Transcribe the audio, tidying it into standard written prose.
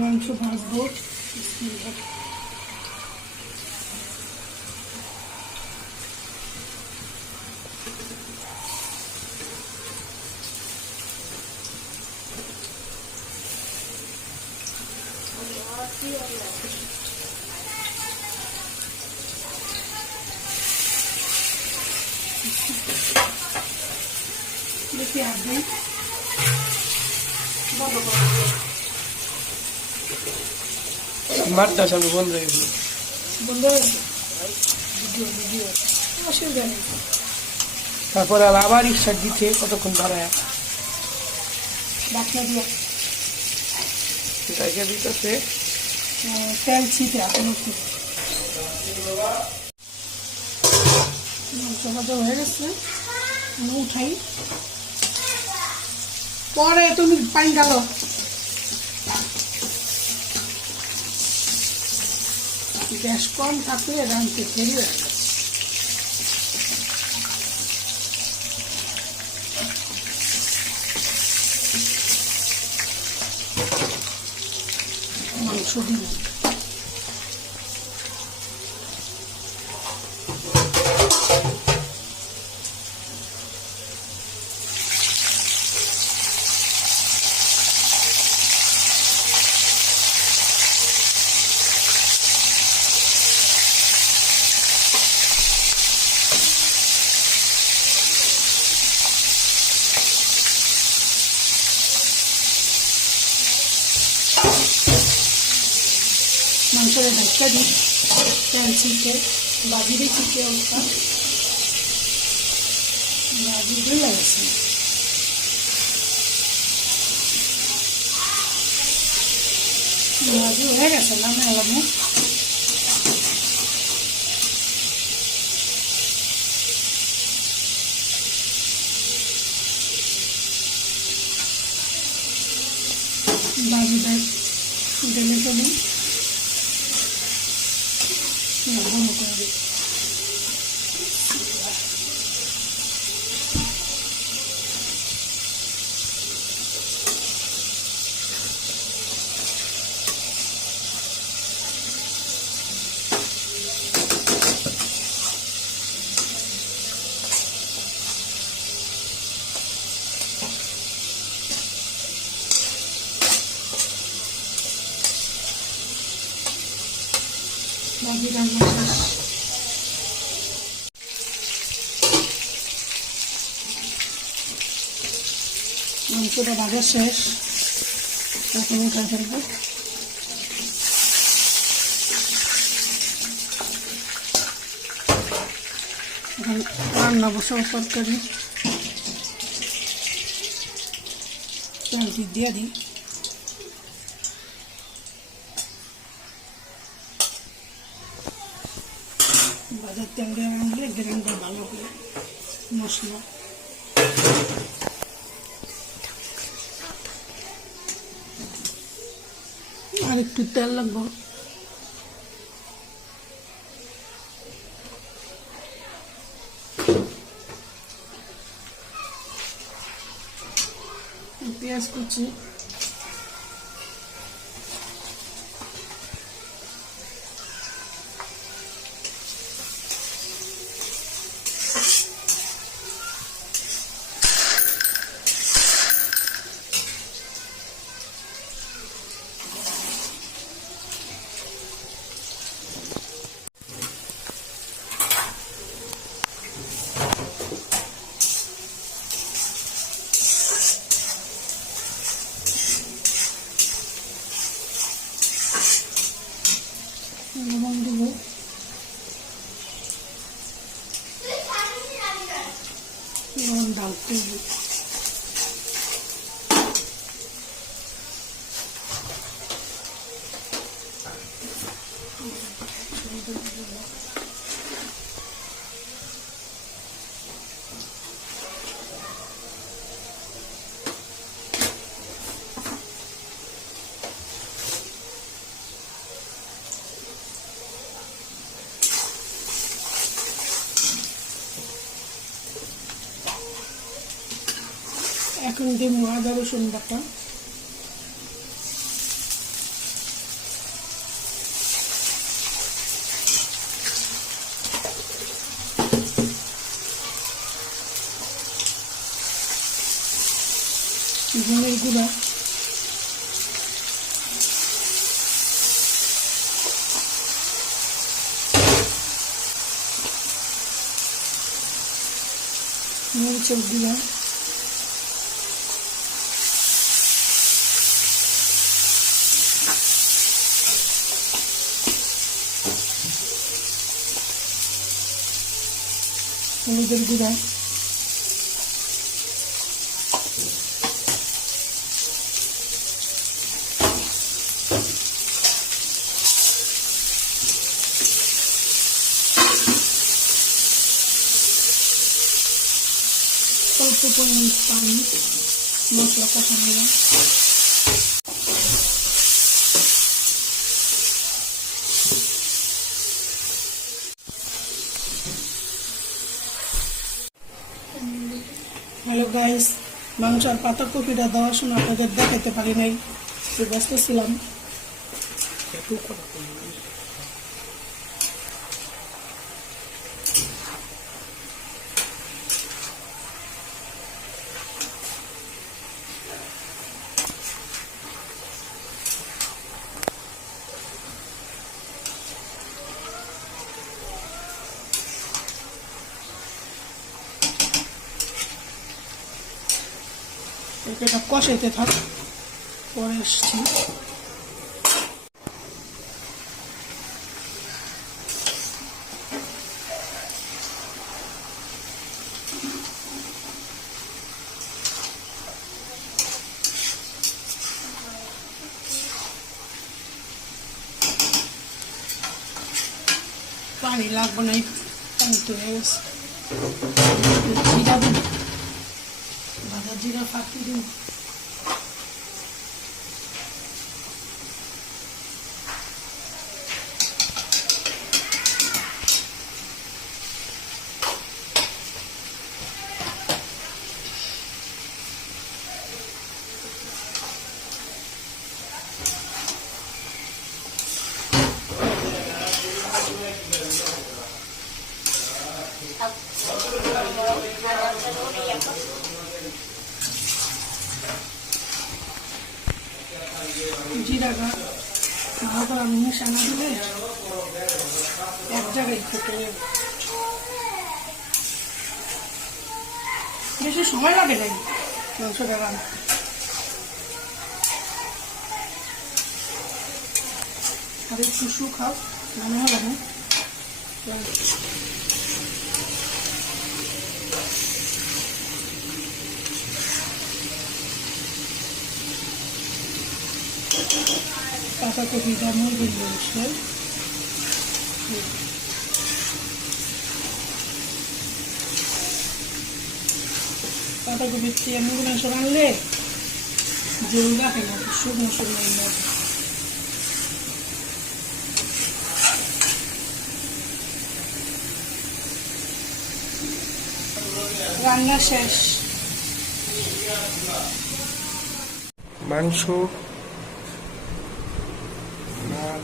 মাংস ভাজবো। দেখি আপনি মারটা সামনে বন্ধ হয়ে গেছে, বন্ধ হয়ে গেছে ভিডিও অসুবিধা নেই। তারপরে আবার ইচ্ছা দিতে কতক্ষণ দাঁড়ায় ডাকনা দিয়ে রেখে দিতেছে। তেল ছিটে এখন একটু মাংস ভাজা হয়ে গেছে, আমি উঠাই। পরে তুমি পানি ডালো। গ্যাস কম থাকলে রাঁধতে দেরি হয়ে গেছে। মাংস দিন মাংসের ধাক্কা দিই তেল ছিটে বাজিরে ছিটে অবস্থা বাজি ধরে গেছে। বাজি হয়ে গেছে না মেলাম বাজিটা ঢেলে ফেলি গরম করে দিই। বাজি রান্না শেষ। মাংসটা ভাজা শেষ, এখন উঠে ফেলবো। এখন রান্না বসাবো তরকারি। তেল দিয়ে দিই। বাজার তেল দিয়ে রাঁধলে গ্রামটা ভালো করে মশলা। আর একটু তেল লাগবে। পেঁয়াজ কুচি, লবণ দেবো, লবণ ডালতে হবে। এখন দিব আদা রসুন বাটা, ধনের গুঁড়া, মরিচের গুঁড়া, হলুদের গুঁড়া, অল্প পরিমাণ পানি, মশলা কষানো। হ্যালো গাইস, মাংস আর পাতাকপিটা দেওয়ার সময় আপনাদের দেখাতে পারি নাই, একটু ব্যস্ত ছিলাম। এটা কষাইতে থাক, পরে আসছি। পানি লাগবে না, পানি তো হয়ে গেছে। জিরা দিন, ভাজা জিরা ফাটিয়ে দিন। জিরাটা ভালো করে মিশানো দিলে এক জায়গায় ফুটে যাবে, বেশি সময় লাগে নাই মাংসটা রান্না। আর একটু শুকাও, মনে হবে না। পাতাকপিটা মুরগির রয়েছে, পাতাকপির চেয়ে মুরগির মাংস রানলে জল রাখে না, শুকনো শুকনো লাগে। রান্না শেষ। মাংস আর